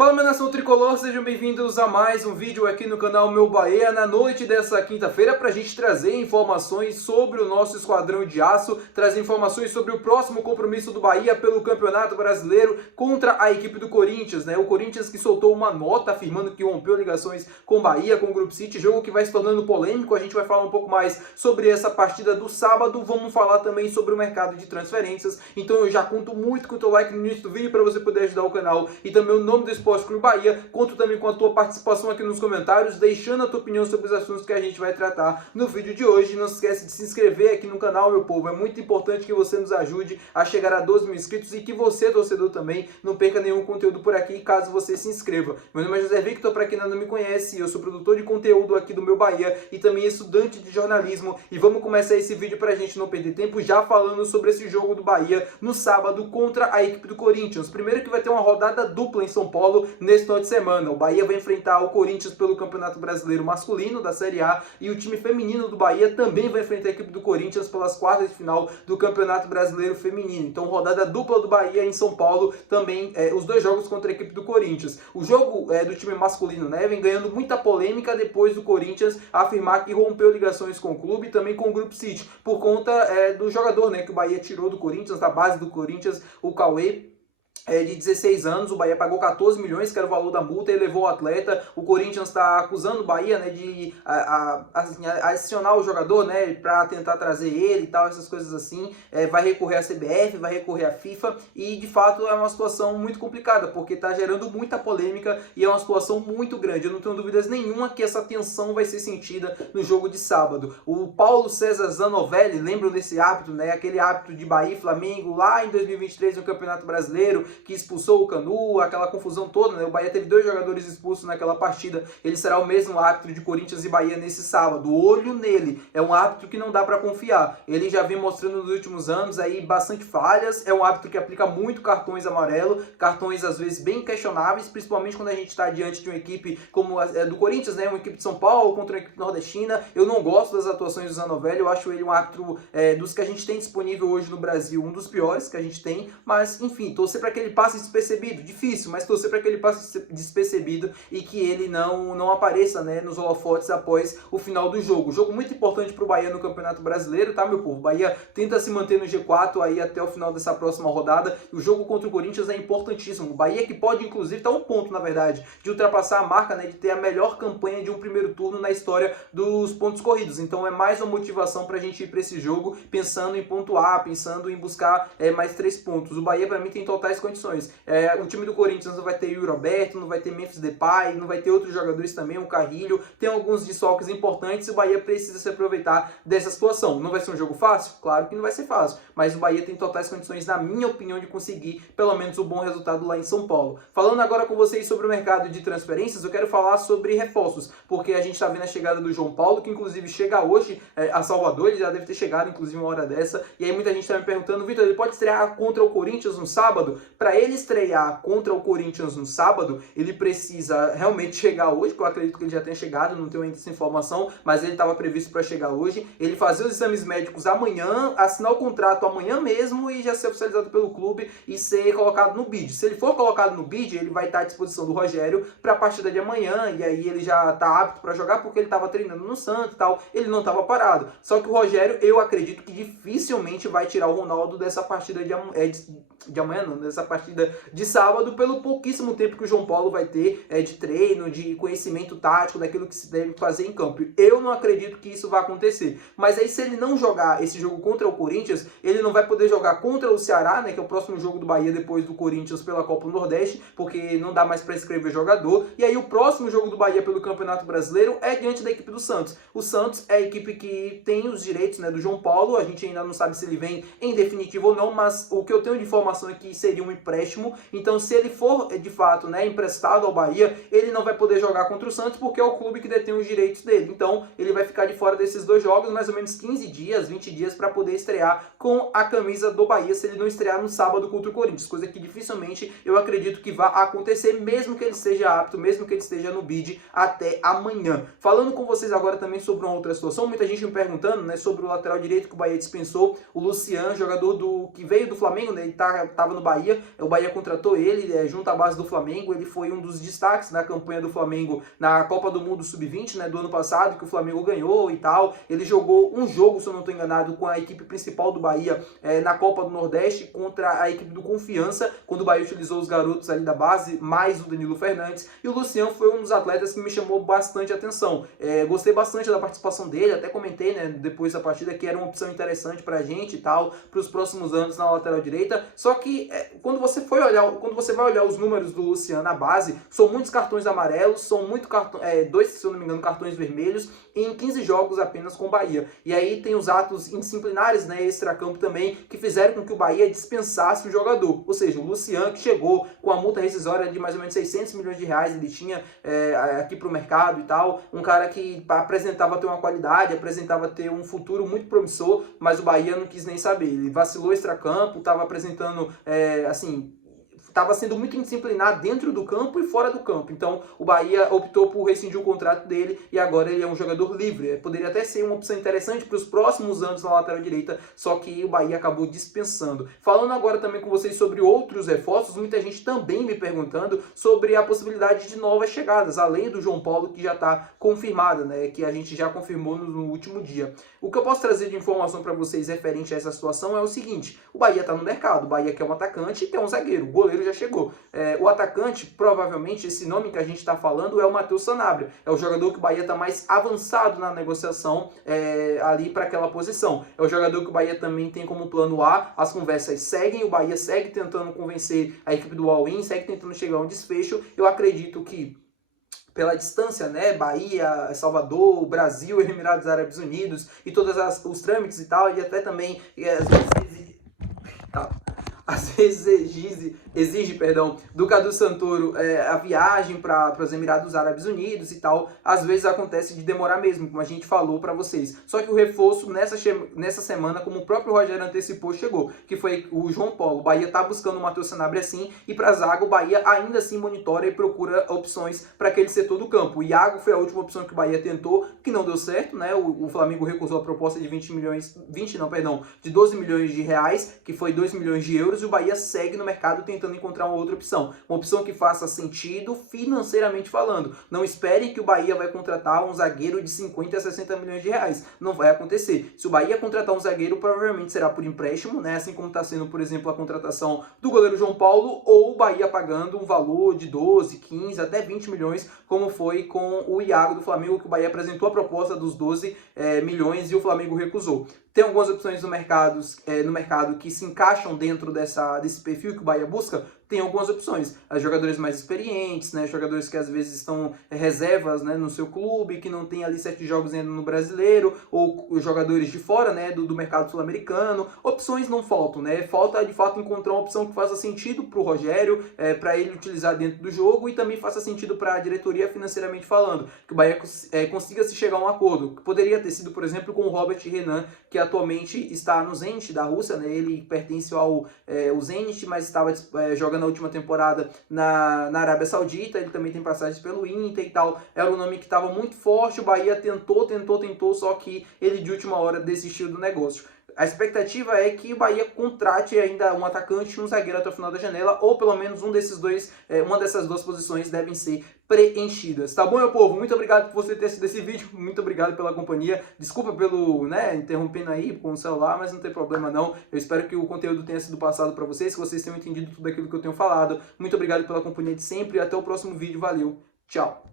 Fala, minha nação tricolor, sejam bem-vindos a mais um vídeo aqui no canal Meu Bahia, na noite dessa quinta-feira, para a gente trazer informações sobre o nosso esquadrão de aço, trazer informações sobre o próximo compromisso do Bahia pelo Campeonato Brasileiro contra a equipe do Corinthians, né? O Corinthians que soltou uma nota afirmando que rompeu ligações com o Bahia, com o Grupo City, jogo que vai se tornando polêmico. A gente vai falar um pouco mais sobre essa partida do sábado, vamos falar também sobre o mercado de transferências, então eu já conto muito com o teu like no início do vídeo para você poder ajudar o canal e também o nome do Esporte Clube Bahia. Conto também com a tua participação aqui nos comentários, deixando a tua opinião sobre os assuntos que a gente vai tratar no vídeo de hoje. Não se esquece de se inscrever aqui no canal, meu povo. É muito importante que você nos ajude a chegar a 12 mil inscritos e que você, torcedor, também não perca nenhum conteúdo por aqui caso você se inscreva. Meu nome é José Victor, para quem ainda não me conhece, eu sou produtor de conteúdo aqui do Meu Bahia e também estudante de jornalismo. E vamos começar esse vídeo para a gente não perder tempo já falando sobre esse jogo do Bahia no sábado contra a equipe do Corinthians. Primeiro que vai ter uma rodada dupla em São Paulo nesse final de semana. O Bahia vai enfrentar o Corinthians pelo Campeonato Brasileiro Masculino da Série A e o time feminino do Bahia também vai enfrentar a equipe do Corinthians pelas quartas de final do Campeonato Brasileiro Feminino. Então, rodada dupla do Bahia em São Paulo, também os dois jogos contra a equipe do Corinthians. O jogo do time masculino, né, vem ganhando muita polêmica depois do Corinthians afirmar que rompeu ligações com o clube e também com o Grupo City, por conta do jogador, né, que o Bahia tirou do Corinthians, da base do Corinthians, o Cauê, de 16 anos. O Bahia pagou 14 milhões, que era o valor da multa, e levou o atleta. O Corinthians está acusando o Bahia, né, de acionar o jogador, né, para tentar trazer ele e tal, essas coisas assim. Vai recorrer à CBF, vai recorrer à FIFA, e de fato é uma situação muito complicada, porque está gerando muita polêmica e é uma situação muito grande. Eu não tenho dúvidas nenhuma que essa tensão vai ser sentida no jogo de sábado. O Paulo César Zanovelli, lembram desse árbitro, né, aquele árbitro de Bahia e Flamengo lá em 2023 no Campeonato Brasileiro, que expulsou o Canu, aquela confusão toda, né? O Bahia teve dois jogadores expulsos naquela partida. Ele será o mesmo árbitro de Corinthians e Bahia nesse sábado. Olho nele. É um árbitro que não dá para confiar. Ele já vem mostrando nos últimos anos aí bastante falhas. É um árbitro que aplica muito cartões amarelos, cartões às vezes bem questionáveis, principalmente quando a gente está diante de uma equipe como a do Corinthians, né? Uma equipe de São Paulo contra uma equipe nordestina. Eu não gosto das atuações do Zanovelli. Eu acho ele um árbitro dos que a gente tem disponível hoje no Brasil, um dos piores que a gente tem. Mas, enfim, torcer para que ele passe despercebido, difícil, mas torcer para que ele passe despercebido e que ele não apareça, né, nos holofotes após o final do jogo. Jogo muito importante para o Bahia no Campeonato Brasileiro, tá, meu povo? O Bahia tenta se manter no G4 aí até o final dessa próxima rodada. O jogo contra o Corinthians é importantíssimo. O Bahia que pode, inclusive, tá um ponto, na verdade, de ultrapassar a marca, né, de ter a melhor campanha de um primeiro turno na história dos pontos corridos. Então é mais uma motivação para a gente ir para esse jogo pensando em pontuar, pensando em buscar mais 3 pontos. O Bahia, para mim, tem totais condições. O time do Corinthians não vai ter Yuri Alberto, não vai ter Memphis Depay, não vai ter outros jogadores também, o Carrilho, tem alguns desfalques importantes e o Bahia precisa se aproveitar dessa situação. Não vai ser um jogo fácil? Claro que não vai ser fácil, mas o Bahia tem totais condições, na minha opinião, de conseguir pelo menos um bom resultado lá em São Paulo. Falando agora com vocês sobre o mercado de transferências, eu quero falar sobre reforços, porque a gente está vendo a chegada do João Paulo, que inclusive chega hoje a Salvador, ele já deve ter chegado inclusive uma hora dessa, e aí muita gente está me perguntando: Vitor, ele pode estrear contra o Corinthians no sábado? Para ele estrear contra o Corinthians no sábado, ele precisa realmente chegar hoje, que eu acredito que ele já tenha chegado, não tenho ainda essa informação, mas ele estava previsto para chegar hoje, ele fazer os exames médicos amanhã, assinar o contrato amanhã mesmo e já ser oficializado pelo clube e ser colocado no bid. Se ele for colocado no bid, ele vai estar à disposição do Rogério para a partida de amanhã, e aí ele já está apto para jogar porque ele estava treinando no Santos e tal, ele não estava parado. Só que o Rogério, eu acredito que dificilmente vai tirar o Ronaldo dessa partida de amanhã, não, dessa partida de sábado, pelo pouquíssimo tempo que o João Paulo vai ter de treino, de conhecimento tático, daquilo que se deve fazer em campo. Eu não acredito que isso vai acontecer. Mas aí, se ele não jogar esse jogo contra o Corinthians, ele não vai poder jogar contra o Ceará, né, que é o próximo jogo do Bahia depois do Corinthians pela Copa do Nordeste, porque não dá mais para escrever jogador. E aí o próximo jogo do Bahia pelo Campeonato Brasileiro é diante da equipe do Santos. O Santos é a equipe que tem os direitos, né, do João Paulo. A gente ainda não sabe se ele vem em definitivo ou não, mas o que eu tenho de informação é que seria um empréstimo. Então, se ele for de fato, né, emprestado ao Bahia, ele não vai poder jogar contra o Santos porque é o clube que detém os direitos dele. Então, ele vai ficar de fora desses dois jogos, mais ou menos 15 dias, 20 dias para poder estrear com a camisa do Bahia, se ele não estrear no sábado contra o Corinthians, coisa que dificilmente eu acredito que vá acontecer, mesmo que ele seja apto, mesmo que ele esteja no bid até amanhã. Falando com vocês agora também sobre uma outra situação, muita gente me perguntando, né, sobre o lateral direito que o Bahia dispensou, o Lucian, jogador que veio do Flamengo, né, ele está estava no Bahia, o Bahia contratou ele junto à base do Flamengo. Ele foi um dos destaques na campanha do Flamengo na Copa do Mundo Sub-20, né, do ano passado, que o Flamengo ganhou e tal. Ele jogou um jogo, se eu não estou enganado, com a equipe principal do Bahia na Copa do Nordeste contra a equipe do Confiança, quando o Bahia utilizou os garotos ali da base, mais o Danilo Fernandes. E o Luciano foi um dos atletas que me chamou bastante atenção. Gostei bastante da participação dele, até comentei, né, depois da partida, que era uma opção interessante pra gente e tal, para os próximos anos na lateral direita. Só que quando você vai olhar os números do Luciano na base, são muitos cartões amarelos, são dois, se eu não me engano, cartões vermelhos, em 15 jogos apenas com o Bahia. E aí tem os atos indisciplinares, né, extracampo também, que fizeram com que o Bahia dispensasse o jogador. Ou seja, o Luciano, que chegou com a multa rescisória de mais ou menos 600 milhões de reais, ele tinha aqui para o mercado e tal, um cara que apresentava ter uma qualidade, apresentava ter um futuro muito promissor, mas o Bahia não quis nem saber. Ele vacilou extracampo, estava apresentando, estava sendo muito indisciplinado dentro do campo e fora do campo. Então o Bahia optou por rescindir o contrato dele e agora ele é um jogador livre. Poderia até ser uma opção interessante para os próximos anos na lateral direita, só que o Bahia acabou dispensando. Falando agora também com vocês sobre outros reforços, muita gente também me perguntando sobre a possibilidade de novas chegadas, além do João Paulo, que já está confirmada, né, que a gente já confirmou no último dia. O que eu posso trazer de informação para vocês referente a essa situação é o seguinte: o Bahia está no mercado, o Bahia quer um atacante e quer um zagueiro, o goleiro já chegou. O atacante, provavelmente, esse nome que a gente está falando é o Matheus Sanabria. É o jogador que o Bahia está mais avançado na negociação ali para aquela posição. É o jogador que o Bahia também tem como plano A. As conversas seguem, o Bahia segue tentando convencer a equipe do All-in, segue tentando chegar a um desfecho. Eu acredito que pela distância, né, Bahia, Salvador, Brasil, Emirados Árabes Unidos e todos os trâmites e tal, e até também às vezes exige do Cadu Santoro a viagem para os Emirados Árabes Unidos e tal. Às vezes acontece de demorar mesmo, como a gente falou para vocês. Só que o reforço nessa semana, como o próprio Rogério antecipou, chegou, que foi o João Paulo. O Bahia está buscando o Matheus Sanabria sim, e para a zaga o Bahia ainda assim monitora e procura opções para aquele setor do campo. O Iago foi a última opção que o Bahia tentou, que não deu certo, né? O Flamengo recusou a proposta de 12 milhões de reais, que foi 2 milhões de euros, e o Bahia segue no mercado tentando encontrar uma outra opção. Uma opção que faça sentido financeiramente falando. Não espere que o Bahia vai contratar um zagueiro de 50 a 60 milhões de reais. Não vai acontecer. Se o Bahia contratar um zagueiro, provavelmente será por empréstimo, né? Assim como está sendo, por exemplo, a contratação do goleiro João Paulo, ou o Bahia pagando um valor de 12, 15, até 20 milhões, como foi com o Iago do Flamengo, que o Bahia apresentou a proposta dos 12 milhões e o Flamengo recusou. Tem algumas opções no mercado que se encaixam dentro desse perfil que o Bahia busca. Tem algumas opções. Jogadores mais experientes, né? Jogadores que às vezes estão reservas, né, no seu clube, que não tem ali 7 jogos ainda no brasileiro, ou jogadores de fora, né, do mercado sul-americano. Opções não faltam, né? Falta de fato encontrar uma opção que faça sentido para o Rogério, para ele utilizar dentro do jogo, e também faça sentido para a diretoria financeiramente falando. Que o Bahia consiga se chegar a um acordo. Que poderia ter sido, por exemplo, com o Robert Renan, que atualmente está no Zenit da Rússia, né? Ele pertence ao Zenit, mas estava jogando na última temporada na Arábia Saudita. Ele também tem passagens pelo Inter e tal. Era um nome que estava muito forte. O Bahia tentou, só que ele de última hora desistiu do negócio. A expectativa é que o Bahia contrate ainda um atacante e um zagueiro até o final da janela, ou pelo menos uma dessas duas posições devem ser preenchidas. Tá bom, meu povo? Muito obrigado por você ter assistido esse vídeo, muito obrigado pela companhia. Desculpa pelo, interrompendo aí com o celular, mas não tem problema não. Eu espero que o conteúdo tenha sido passado para vocês, que vocês tenham entendido tudo aquilo que eu tenho falado. Muito obrigado pela companhia de sempre e até o próximo vídeo. Valeu, tchau!